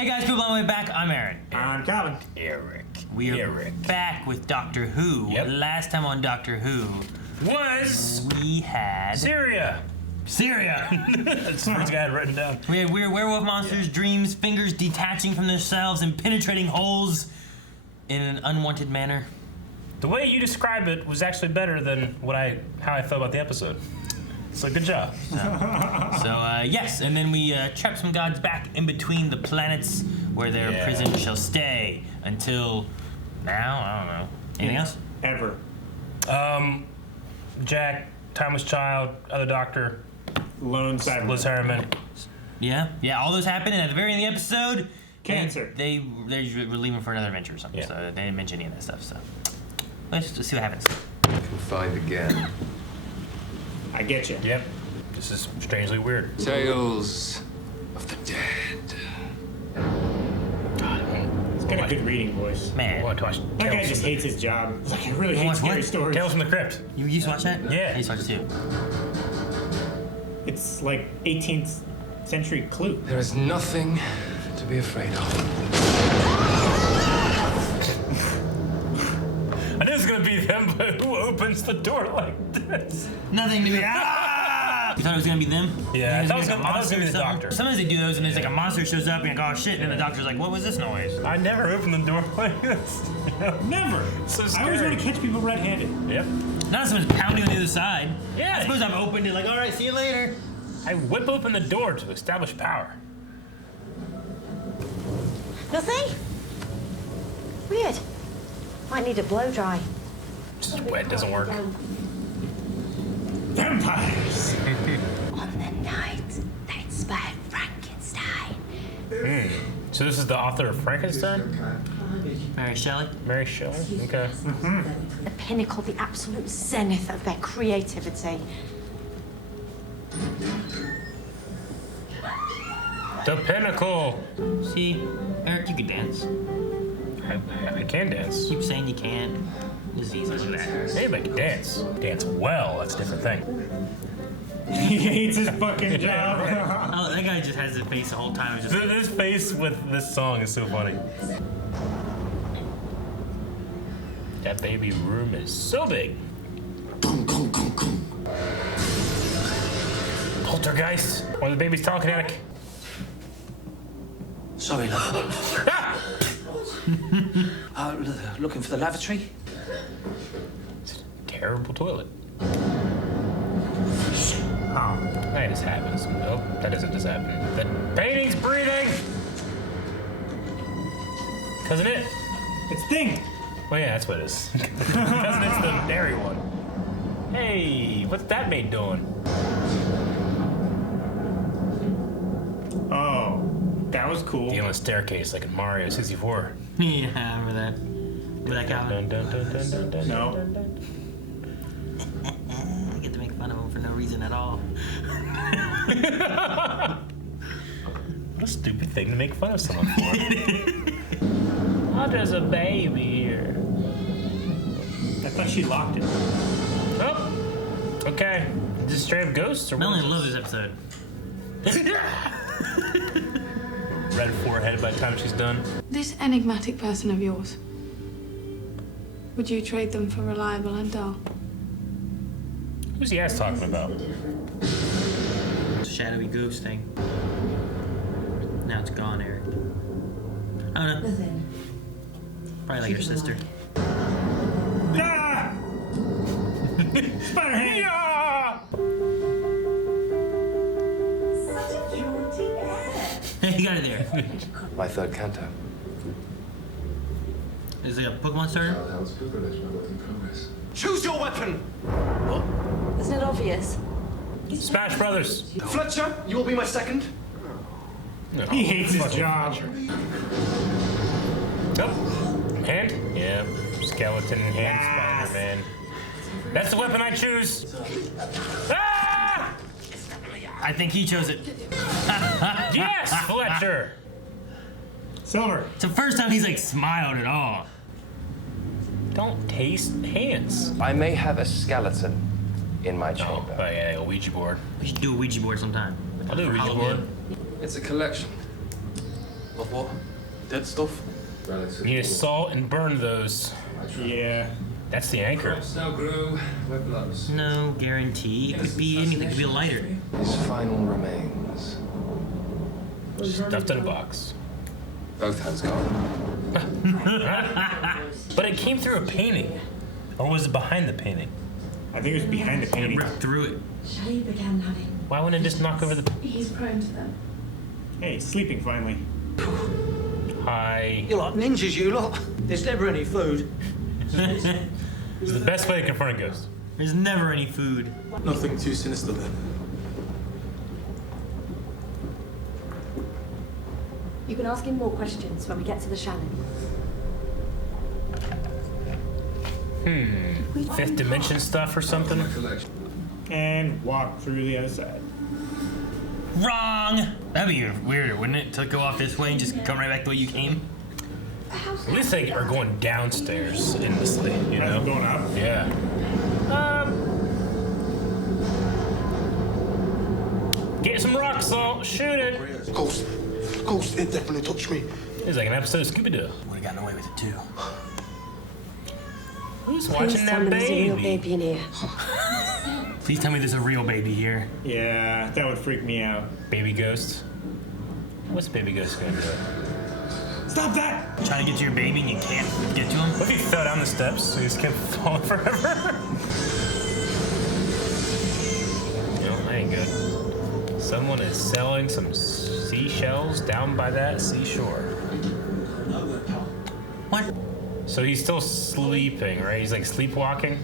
Hey guys, people on the way back. I'm Aaron. I'm Calvin. Eric. We are back with Doctor Who. Yep. Last time on Doctor Who Was we had Syria. That's the first guy I had written down. We had weird werewolf monsters, dreams, fingers detaching from themselves and penetrating holes in an unwanted manner. The way you described it was actually better than how I felt about the episode. So good job. Yes, and then we trapped some gods back in between the planets where their prison shall stay until now. I don't know. Anything else? Ever. Jack, Timeless Child, Other Doctor, Lone Cyberman. Liz Harriman. Yeah, all those happened, and at the very end of the episode, Cancer. They were leaving for another adventure or something, so they didn't mention any of that stuff. So let's just see what happens. Can find again. I get you. Yep. This is strangely weird. Tales of the dead. He's got a good reading voice. Man, What, to watch That guy Tales just from hates his job. It's like, he really hates What? scary stories. Tales from the Crypt. you used to watch that? Yeah. I used to watch it too. It's like 18th century Clue. There is nothing to be afraid of. I knew it was gonna be them, but who opens the door like this? Nothing to be. You thought it was gonna be them? Yeah, I thought it was like a gonna monster be or the something? doctor. Sometimes they do those, and there's like a monster shows up, and you're like, oh shit, and then the doctor's like, what was this noise? I never opened the door like this. Never. So I always scary. want to catch people red-handed. Yep. Now someone's pounding on the other side. Yeah. I suppose I've opened it, like, all right, see you later. I whip open the door to establish power. Nothing? Weird. Might need a blow dry. Just wet doesn't work. Vampires. On the night that inspired Frankenstein. So this is the author of Frankenstein? Mary Shelley. Mary Shelley? Okay. The pinnacle, the absolute zenith of their creativity. The pinnacle. See, Eric, you can dance. I can dance. Keep saying you can't. It's easy to do that. Anybody can dance. Dance well, that's a different thing. He hates his fucking job. Oh, that guy just has his face the whole time. It's just This face with this song is so funny. That baby room is so big. Poltergeist. One of the babies telekinetic. Sorry, love. Looking for the lavatory? Terrible toilet. Oh, that just happens. Nope, that doesn't just happen. The painting's breathing! Cousin It. It's Thing. Well, yeah, that's what it is. Cousin It's the dairy one. Hey, what's that maid doing? Oh, that was cool. The endless staircase like in Mario 64. yeah, I remember that. Remember that Calvin? No. I get to make fun of him for no reason at all. What a stupid thing to make fun of someone for. Oh, there's a baby here. I thought she locked it. Oh, okay. Is this straight up ghosts or what? Melanie loves this episode. Red forehead by the time she's done. This enigmatic person of yours, would you trade them for reliable and dull? Who's the ass talking about? It's a shadowy ghost thing. Now it's gone, Eric. I don't know. Probably like your sister. Ah! Spider hand. Yeah! Hey, you got it there. My third canto. Is it a Pokemon starter? Choose your weapon! Isn't it obvious? Smash Brothers. Fletcher, you will be my second. No. He hates his Fucking job. Oh, hand? Yeah. Skeleton hand Spider-Man. That's the weapon I choose. Ah! I think he chose it. Yes, Fletcher. Silver. It's the first time he's like smiled at all. Don't taste hands. I may have a skeleton in my Oh, chamber. yeah, a Ouija board. We should do a Ouija board sometime. I'll do a For Ouija Halloween. board. It's a collection Of what? Dead stuff? You need to salt and burn those. Yeah. That's the anchor. Now grow where blood No guarantee. It could be anything. It could be a lighter. His final remains. Stuffed in a box. Both hands gone. But it came through a painting. Or was it behind the painting? I think it was behind the It painting. ripped through it. Shay began having. Why wouldn't it just knock over the... He's prone to them. Hey, sleeping finally. Hi. You're like ninjas, you lot. There's never any food. It's the best way to confront a ghost. There's never any food. Nothing too sinister then. You can ask him more questions when we get to the Shannon. Fifth dimension stuff or something? And walk through the other side. Wrong! That'd be weirder, wouldn't it? To go off this way and just come right back the way you came? At least they are going downstairs endlessly, you know? I'm going up. Yeah. Get some rock salt, shoot it. Ghost, it definitely touched me. It's like an episode of Scooby-Doo. Would've gotten away with it too. Who's watching that baby? baby in here. Please tell me there's a real baby here. Yeah, that would freak me out. Baby ghost? What's baby ghost gonna do? Stop that! Trying to get to your baby and you can't get to him? What if he fell down the steps so he just kept falling forever? No, that ain't good. Someone is selling some seashells down by that seashore. What? So he's still sleeping, right? He's like sleepwalking?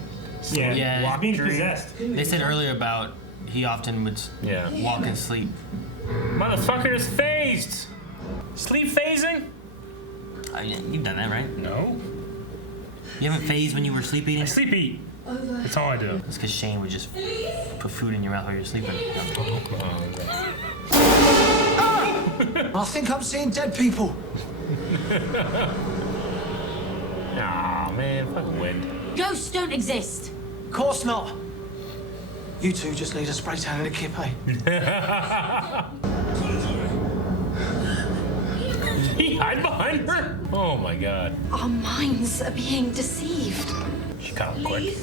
Yeah, Yeah. being possessed. They said earlier about he often would Yeah. walk and sleep. Motherfucker is phased! Sleep phasing? You've done that, right? No. You haven't phased when you were sleep eating? I sleep eat. That's all I do. It's because Shane would just put food in your mouth while you're sleeping. I think I'm seeing dead people. Aw, man, fucking wind. Ghosts don't exist. Of course not. You two just need a spray tan and a kip, eh? He hide behind her? Oh my god. Our minds are being deceived. She caught him quick.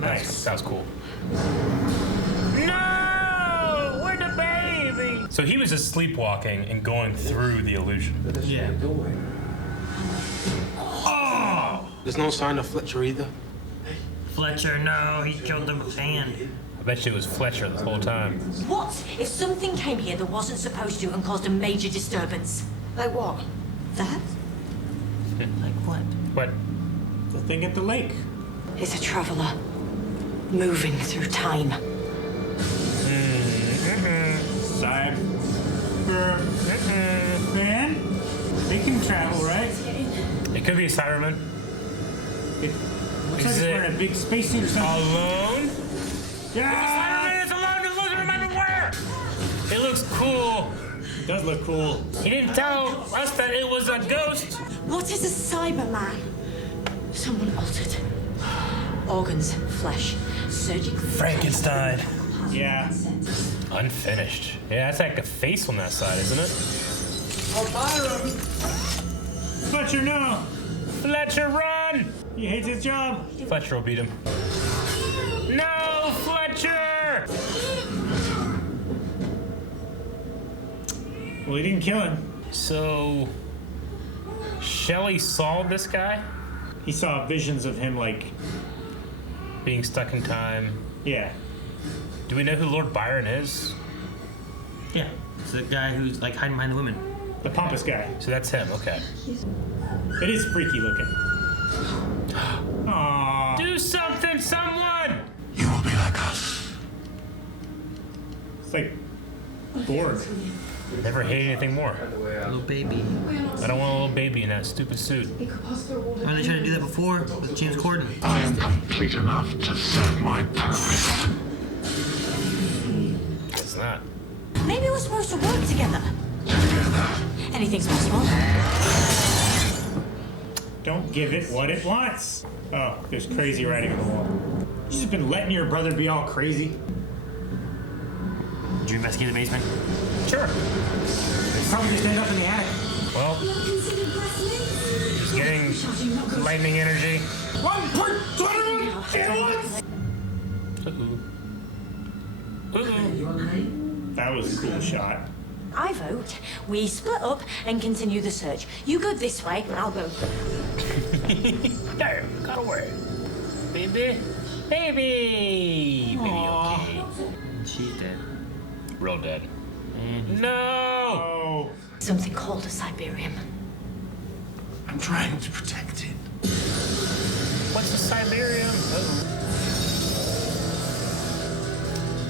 Nice. That was cool. No! Where'd the baby? So he was just sleepwalking and going through the illusion. Yeah. Oh! There's no sign of Fletcher either. Fletcher, no, he killed him with his hand. I bet you it was Fletcher this whole time. What if something came here that wasn't supposed to and caused a major disturbance? Like what? That? Like what? But The thing at the lake. It's a traveler moving through time. Cyberman? They can travel, right? it could be a Cyberman. It looks like Is it's it wearing a big spacesuit or something. Alone? Yeah! Cyberman is alone, just doesn't remember where! It looks cool. It does look cool. He didn't tell us that it was a ghost. What is a Cyberman? Someone altered. Organs, flesh, surgically. Frankenstein. Yeah. Unfinished. Yeah, that's like a face on that side, isn't it? Fletcher, no! Fletcher, run! He hates his job. Fletcher will beat him. No, Fletcher! Well, he didn't kill him. So, Shelley saw this guy He saw visions of him, like, being stuck in time. yeah. Do we know who Lord Byron is? Yeah. It's the guy who's like hiding behind the women. The pompous guy. So that's him, okay. It is freaky looking. Aww. Do something, someone! You will be like us. It's like bored. Never hated anything more. Little baby. I don't want a little baby in that stupid suit. It could pass through all the Remember they tried to do that before with James Corden? I am complete enough to serve my purpose. It's not. Maybe we're supposed to work together. Together. Anything's possible. Don't give it what it wants. Oh, there's crazy writing on the wall. You just been letting your brother be all crazy? Did you investigate the basement? Sure. Probably just end up in the attic. Well, he's getting lightning energy. 1.21 kilowatts! That was a cool shot. I vote we split up and continue the search. You go this way, and I'll go. There, got away. Baby. Baby, okay. She's dead. Real dead. No! Oh. Something called a Cyberman. I'm trying to protect it. What's the Siberian?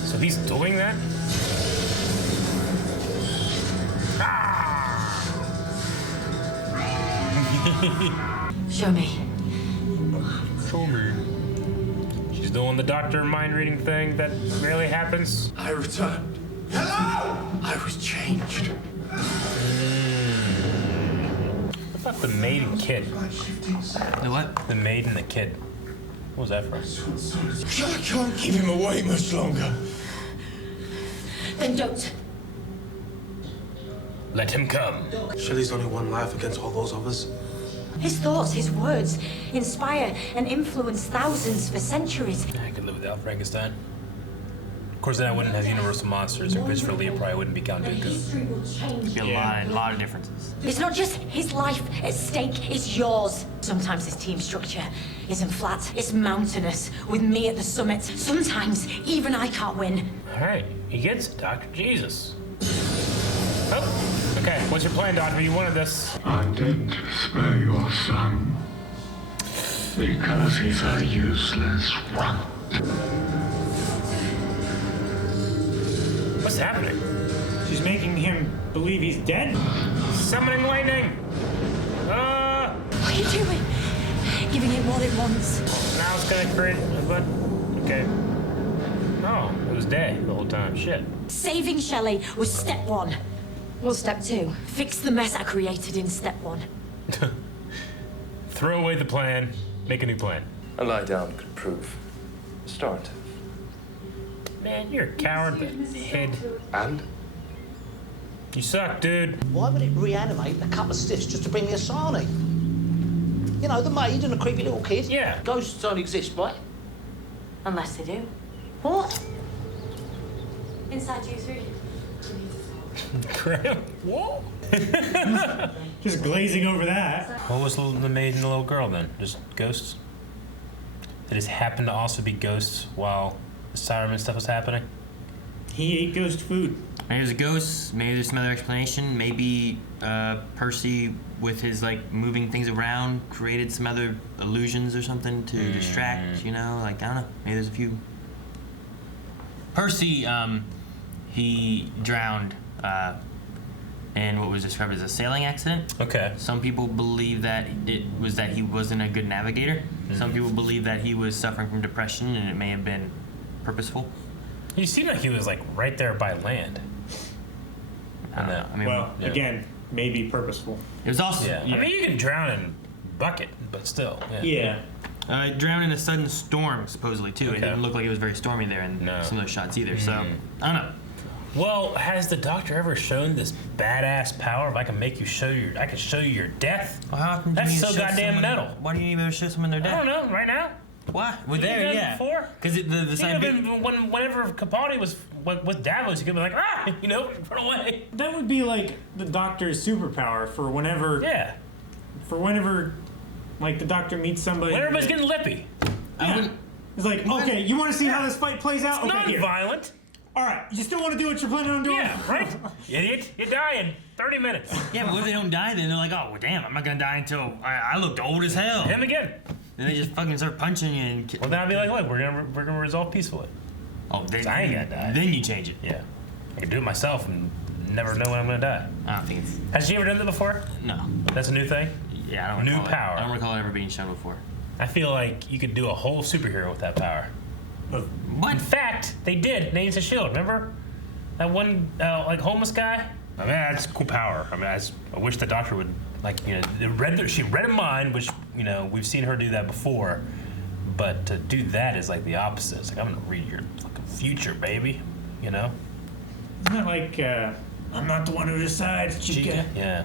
So he's doing that? Show me. Show me. She's doing the doctor mind reading thing that rarely happens. I returned. Hello! I was changed. What about the maid and kid? The what? The maid and the kid. What was that from? I can't keep him away much longer. Then don't. Let him come. Shelley's only one life against all those others. His thoughts, his words, inspire and influence thousands for centuries. I could live without Frankenstein. Of course, then I wouldn't have Universal Monsters, or Christopher Lee probably wouldn't be Count Dooku. Be a lot of differences. It's not just his life at stake, it's yours. Sometimes this team structure isn't flat, it's mountainous, with me at the summit. Sometimes even I can't win. All right, he gets it, Doctor. Jesus. Oh, okay. What's your plan, Doctor? You wanted this. I didn't spare your son because he's a useless runt. What's happening? She's making him believe he's dead? Summoning lightning. What are you doing? Giving it what it wants. Now it's gonna create a button. Okay. Oh, it was day the whole time. Shit. Saving Shelley was step one. What's step two? Fix the mess I created in step one. Throw away the plan. Make a new plan. A lie down could prove restorative. Man, you're a coward, but head. And? You suck, dude. Why would it reanimate a couple of stiffs just to bring the Asani? You know, the maid and the creepy little kid. Yeah. Ghosts don't exist, right? Unless they do. What? Inside you three. Graham. Whoa. Just glazing over that. What was the maid and the little girl then? Just ghosts? They just happened to also be ghosts while the Cyberman stuff was happening? He ate ghost food. Maybe there's a ghost, maybe there's some other explanation, maybe Percy, with his like moving things around, created some other illusions or something to distract, you know, like, I don't know, maybe there's a few. Percy, he drowned in what was described as a sailing accident. Okay. Some people believe that it was that he wasn't a good navigator. Some people believe that he was suffering from depression and it may have been purposeful. He seemed like he was like right there by land. I don't know. I mean, Well, yeah. again, maybe purposeful. it was also Yeah. I mean, you can drown in bucket, but still. Yeah. Yeah. drowned in a sudden storm, supposedly too. It Okay. didn't look like it was very stormy there in No. some of those shots either. So I don't know. Well, has the Doctor ever shown this badass power? If I can make you I can show you your death. Well, how often do That's you need so to show goddamn someone- metal. Why do you even show someone their I death? don't know. Right now. What? We're You there, done it yeah. before? Because the You could have Cyber. been whenever Capaldi was with Davos, you could be like, you know, run away. That would be like the Doctor's superpower for whenever, Yeah. like the Doctor meets somebody. When everybody's getting lippy. I wouldn't. It's like, okay, you want to see how this fight plays out? Okay, here. Non-violent. All right, you still want to do what you're planning on doing? Yeah, right? Idiot. You die in 30 minutes. Yeah, but what if they don't die? Then they're like, oh, well, damn, I'm not gonna die until I looked old as hell. Him again. Then they just fucking start punching you and. Well, then I'd be like, look, we're gonna resolve peacefully. Oh, then I ain't gonna die. Then you change it. Yeah. I can do it myself and never know when I'm gonna die. I don't think it's. Has she ever done that before? No. That's a new thing? Yeah, I don't New recall power. I don't recall it ever being shown before. I feel like you could do a whole superhero with that power. What? In fact, they did. Names of S.H.I.E.L.D. Remember? That one, like, homeless guy? I mean, that's cool power. I mean, I wish the Doctor would, like, you know, she read a mind, which, you know, we've seen her do that before. But to do that is, like, the opposite. It's like, I'm gonna read your fucking future, baby. You know? Isn't that like I'm not the one who decides, chica. Yeah.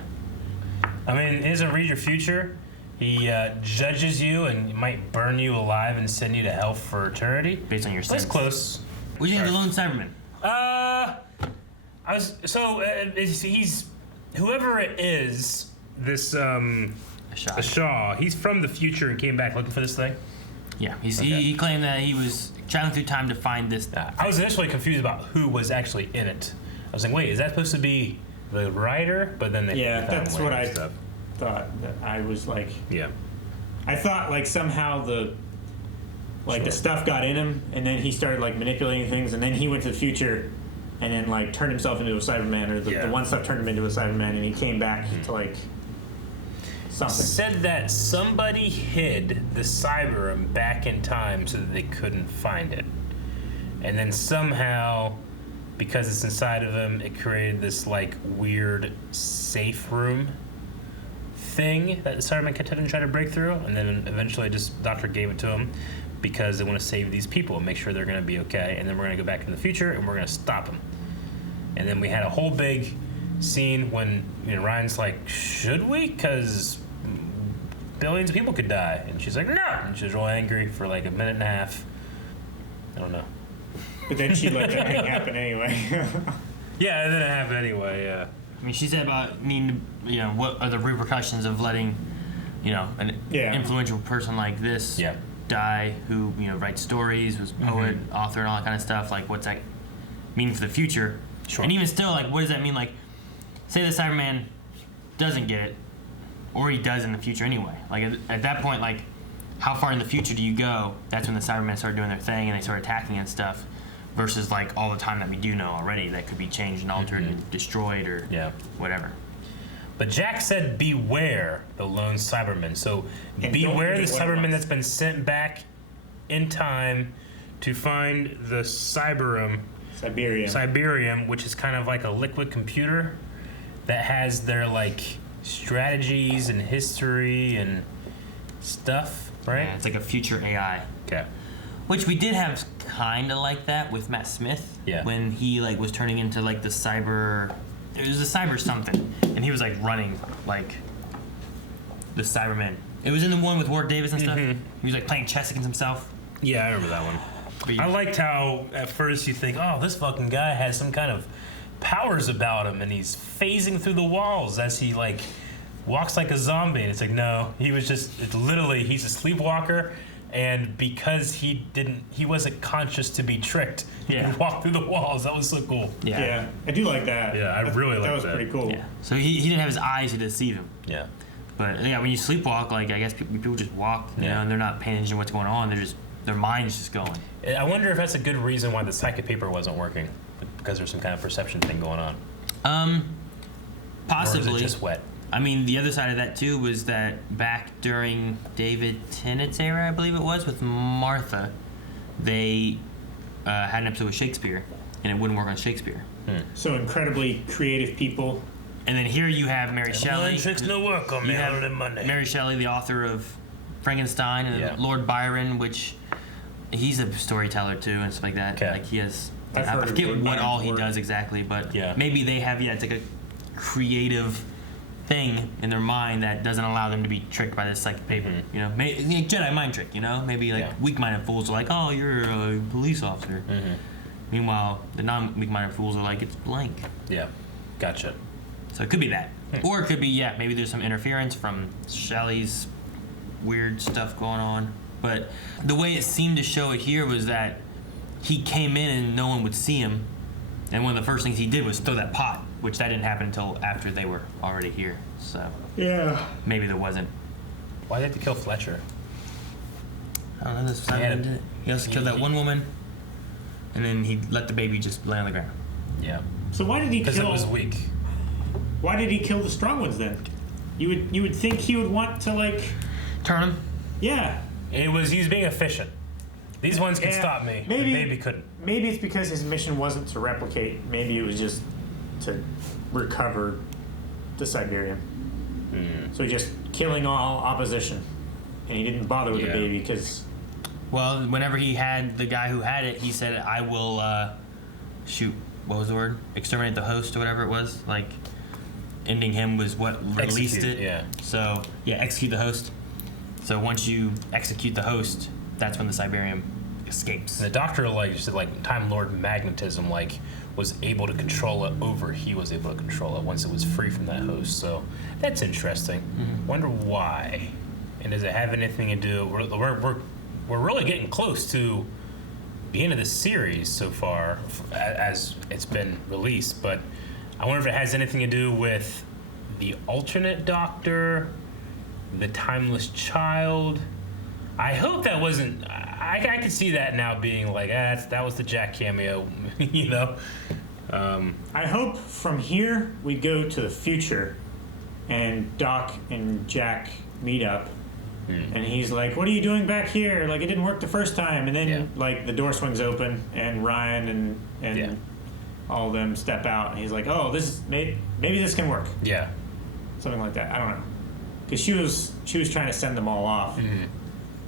I mean, he doesn't read your future. He judges you and might burn you alive and send you to hell for eternity. Based on your sins. That's close. What do you think of the lone Cyberman? He's whoever it is. This Shaw. He's from the future and came back looking for this thing. Yeah, he claimed that he was traveling through time to find this. I was initially confused about who was actually in it. I was like, wait, is that supposed to be the writer? But then that's what I thought. That I was like, I thought like somehow the stuff got in him, and then he started like manipulating things, and then he went to the future, and then like turned himself into a Cyberman, or the one stuff turned him into a Cyberman, and he came back to like something. Said that somebody hid the Cyberman back in time so that they couldn't find it, and then somehow, because it's inside of him, it created this like weird safe room thing that the Cyberman kept trying to break through, and then eventually just Doctor gave it to him because they want to save these people and make sure they're going to be okay, and then we're going to go back in the future and we're going to stop them. And then we had a whole big scene when Ryan's like, should we? Because billions of people could die. And she's like, no! And she's real angry for like a minute and a half. I don't know. But then she let that thing happen anyway. Yeah, and then it happened anyway, yeah. I mean, she said about what are the repercussions of letting, an influential person like this die, who writes stories, was poet, author, and all that kind of stuff. Like, what's that mean for the future? Sure. And even still, like, what does that mean? Like, say the Cyberman doesn't get it, or he does in the future anyway. Like, at that point, like, how far in the future do you go? That's when the Cybermen start doing their thing and they start attacking and stuff. Versus like all the time that we do know already that could be changed and altered and destroyed or whatever. But Jack said beware the lone Cyberman. So beware the Cyberman that's been sent back in time to find the Cyberium, which is kind of like a liquid computer that has their like strategies and history and stuff, right? Yeah, it's like a future AI. Okay. Which we did have kind of like that with Matt Smith. Yeah. When he like was turning into like the cyber, it was a cyber something, and he was like running like the Cyberman. It was in the one with Warwick Davis and stuff. He was like playing chess against himself. Yeah, I remember that one. I liked how at first you think, oh, this fucking guy has some kind of powers about him, and he's phasing through the walls as he like walks like a zombie. And it's like, no, he was just literally he's a sleepwalker. And because he wasn't conscious to be tricked, he could walk through the walls. That was so cool. Yeah, I do like that. Yeah, I really like that. That was pretty cool. Yeah. So he didn't have his eyes to deceive him. Yeah. But yeah, when you sleepwalk, like I guess people just walk, you know, and they're not paying attention to what's going on. Their mind's just going. I wonder if that's a good reason why the psychic paper wasn't working, because there's some kind of perception thing going on. Possibly. Or is it just wet? I mean, the other side of that, too, was that back during David Tennant's era, I believe it was, with Martha, they had an episode with Shakespeare, and it wouldn't work on Shakespeare. So incredibly creative people. And then here you have Mary Shelley. Tricks no work on me on Monday. Mary Shelley, the author of Frankenstein, and Lord Byron, which he's a storyteller, too, and stuff like that. Okay. Like, he has... I forget what all he does exactly, but maybe they have, it's like a creative thing in their mind that doesn't allow them to be tricked by this psychic paper. You know, Jedi mind trick. You know, maybe like weak-minded fools are like, "Oh, you're a police officer." Meanwhile, the non-weak-minded fools are like, "It's blank." Yeah, gotcha. So it could be that, or it could be maybe there's some interference from Shelley's weird stuff going on. But the way it seemed to show it here was that he came in and no one would see him, and one of the first things he did was throw that pot. Which that didn't happen until after they were already here. So maybe there wasn't. Why did they have to kill Fletcher? I don't know. This Simon did it. He also killed that one woman, and then he let the baby just lay on the ground. Yeah. So why did he kill? Because it was weak. Why did he kill the strong ones then? You would think he would want to like turn him. Yeah. He was being efficient. These ones can stop me. Maybe couldn't. Maybe it's because his mission wasn't to replicate. Maybe it was just to recover the Cyberium. So he's just killing all opposition. And he didn't bother with the baby because... Well, whenever he had the guy who had it, he said, I will shoot what was the word? Exterminate the host or whatever it was. Like, ending him was what released Execute, it. yeah. So, yeah, execute the host. So once you execute the host, that's when the Cyberman escapes. And the Doctor, like, just like Time Lord magnetism, like, was able to control it over. He was able to control it once it was free from that host. So that's interesting. Wonder why. And does it have anything to do? We're really getting close to the end of the series so far, as it's been released. But I wonder if it has anything to do with the alternate Doctor, the timeless child. I hope that wasn't. I could see that now being like, that was the Jack cameo, you know. I hope from here we go to the future, and Doc and Jack meet up, and he's like, "What are you doing back here? Like, it didn't work the first time." And then like the door swings open, and Ryan and all of them step out, and he's like, "Oh, this is maybe this can work." Yeah. Something like that. I don't know, because she was trying to send them all off,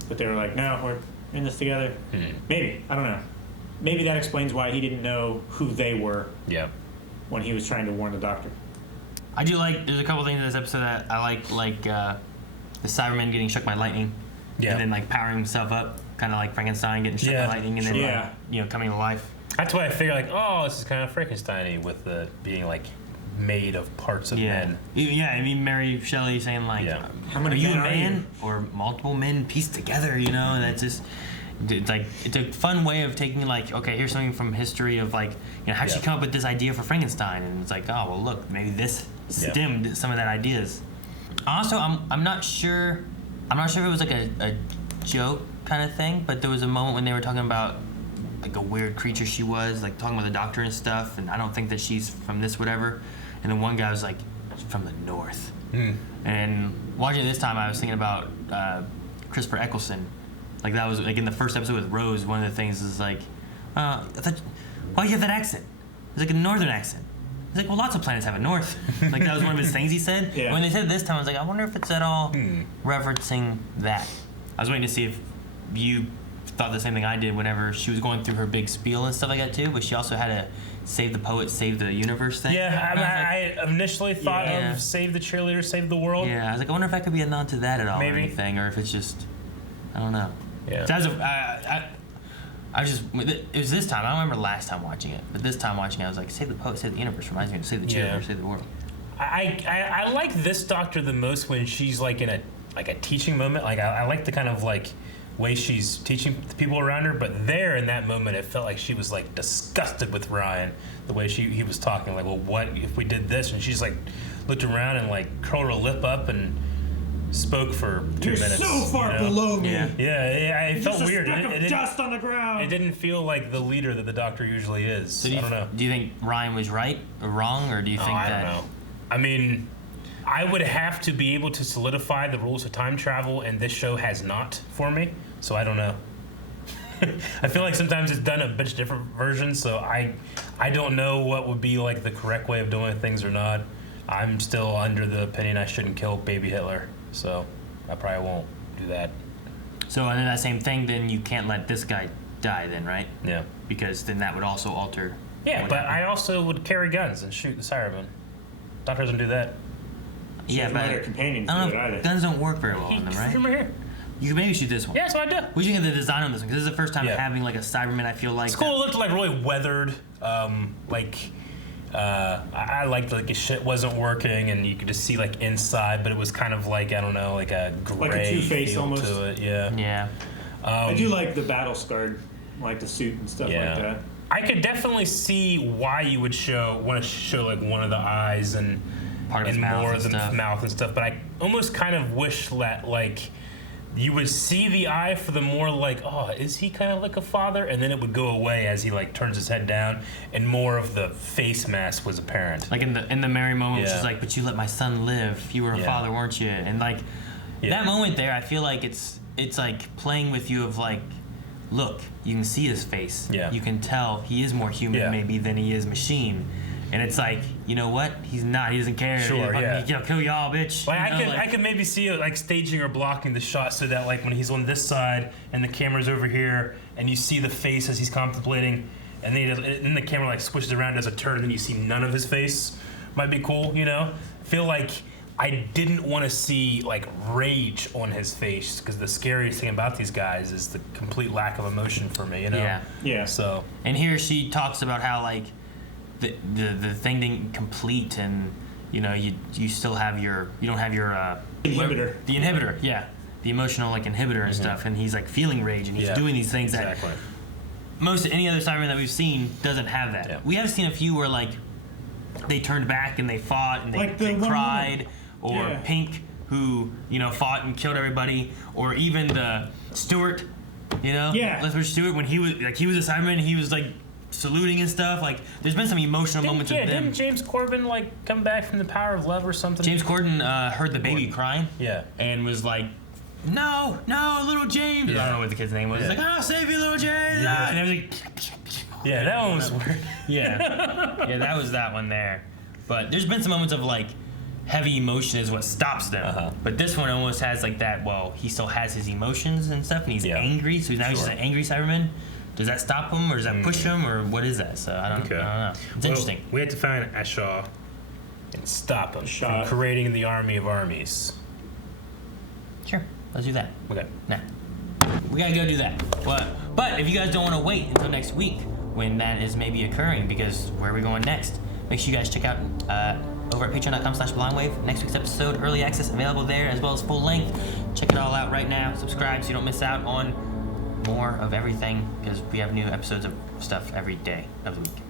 but they were like, "No, we're in this together." Maybe, I don't know. Maybe that explains why he didn't know who they were. Yeah. When he was trying to warn the Doctor. I do like. There's a couple things in this episode that I like the Cyberman getting struck by lightning, and then like powering himself up, kind of like Frankenstein getting struck by lightning, and then like, coming to life. That's why I figure like, oh, this is kind of Frankenstein-y with the being like made of parts of men. Yeah, I mean Mary Shelley saying like, how many are you a men are man or multiple men pieced together? You know, and that's just. It's like it's a fun way of taking like, okay, here's something from history of like, how'd she come up with this idea for Frankenstein? And it's like, oh well, look, maybe this stemmed some of that ideas. Also, I'm not sure if it was like a joke kind of thing, but there was a moment when they were talking about like a weird creature she was, like talking about the Doctor and stuff, and I don't think that she's from this whatever. And then one guy was like, from the north. And watching it this time, I was thinking about Christopher Eccleston. Like that was like in the first episode with Rose. One of the things is like, I thought, why do you have that accent? It's like a northern accent. He's like, well, lots of planets have a north. Like that was one of his things he said. When they said it this time, I was like, I wonder if it's at all referencing that. I was waiting to see if you thought the same thing I did whenever she was going through her big spiel and stuff like that too. But she also had a save the poet, save the universe thing. Yeah, I initially thought of save the cheerleader, save the world. Yeah, I was like, I wonder if that could be a nod to that at all Maybe. or anything, or if it's just, I don't know. Yeah. So it was this time. I don't remember last time watching it, but this time watching it, I was like, save the poet, save the universe reminds me of save the cheerleader, save the world. I like this Doctor the most when she's like in a teaching moment. Like I like the kind of like way she's teaching the people around her, but there in that moment, it felt like she was like disgusted with Ryan, the way he was talking. Like, well, what if we did this? And she's like looked around and like curled her lip up and spoke for 2 minutes. You're so far below me. Yeah, it felt just weird. A speck of dust on the ground. It didn't feel like the leader that the Doctor usually is. So I don't know. Do you think Ryan was right or wrong, or do you think that? I don't know. I mean, I would have to be able to solidify the rules of time travel, and this show has not for me. So I don't know. I feel like sometimes it's done a bunch of different versions, so I don't know what would be like the correct way of doing things or not. I'm still under the opinion I shouldn't kill baby Hitler. So I probably won't do that. So under that same thing, then you can't let this guy die then, right? Yeah. Because then that would also alter. Yeah, but I also would carry guns and shoot the Cyberman. Doctor doesn't do that. Yeah, but her companions I do don't it know, either. guns don't work very well on them, right? From here. You could maybe shoot this one. Yeah, that's what I do. What do you think of the design on this one? Because this is the first time having like a Cyberman. I feel like it's cool. It looked like really weathered. I liked like his shit wasn't working, and you could just see like inside, but it was kind of like, I don't know, like a gray like a Two-Face feel almost. to it. Yeah. I do like the battle scarred, like the suit and stuff like that. I could definitely see why you would want to show like one of the eyes and part of his more mouth of the mouth and stuff, but I almost kind of wish that like you would see the eye for the more like, oh, is he kind of like a father? And then it would go away as he like turns his head down, and more of the face mask was apparent. Like in the Mary moment, she's like, "But you let my son live. You were a father, weren't you?" And like that moment there, I feel like it's like playing with you of like, look, you can see his face. Yeah. You can tell he is more human maybe than he is machine. And it's like, you know what? He's not. He doesn't care. Sure, He'll kill y'all, bitch. Like, you know, I could maybe see it like staging or blocking the shot so that like when he's on this side and the camera's over here and you see the face as he's contemplating, and then the camera like switches around, does a turn, and then you see none of his face. Might be cool, you know. Feel like I didn't want to see like rage on his face, because the scariest thing about these guys is the complete lack of emotion for me, you know. Yeah. So. And here she talks about how like the thing didn't complete, and you know you still have you don't have your inhibitor. The inhibitor, yeah, the emotional like inhibitor and stuff, and he's like feeling rage, and he's doing these things that most any other Cyberman that we've seen doesn't have that. Yeah. We have seen a few where like they turned back and they fought and they cried, or Pink, who fought and killed everybody, or even the Stewart, Lethbridge Stewart, when he was a Cyberman, he was like saluting and stuff. Like, there's been some emotional moments with them. Didn't James Corbin like come back from the power of love or something? James Corden heard the baby crying, and was like, "No, little James." I don't know what the kid's name was. He's like, "I'll save you, little James." And everything. Yeah, that one was weird. Yeah, that was that one there. But there's been some moments of like heavy emotion is what stops them. But this one almost has like that. Well, he still has his emotions and stuff, and he's angry. So now he's just an angry Cyberman. Does that stop him, or does that push him, or what is that? So I don't know. It's interesting. We have to find Ashaw and stop him from creating the army of armies. Sure, let's do that. Okay. Now, we gotta go do that. But if you guys don't want to wait until next week when that is maybe occurring, because where are we going next? Make sure you guys check out over at patreon.com/blindwave. Next week's episode, early access available there, as well as full length. Check it all out right now. Subscribe so you don't miss out on more of everything, because we have new episodes of stuff every day of the week.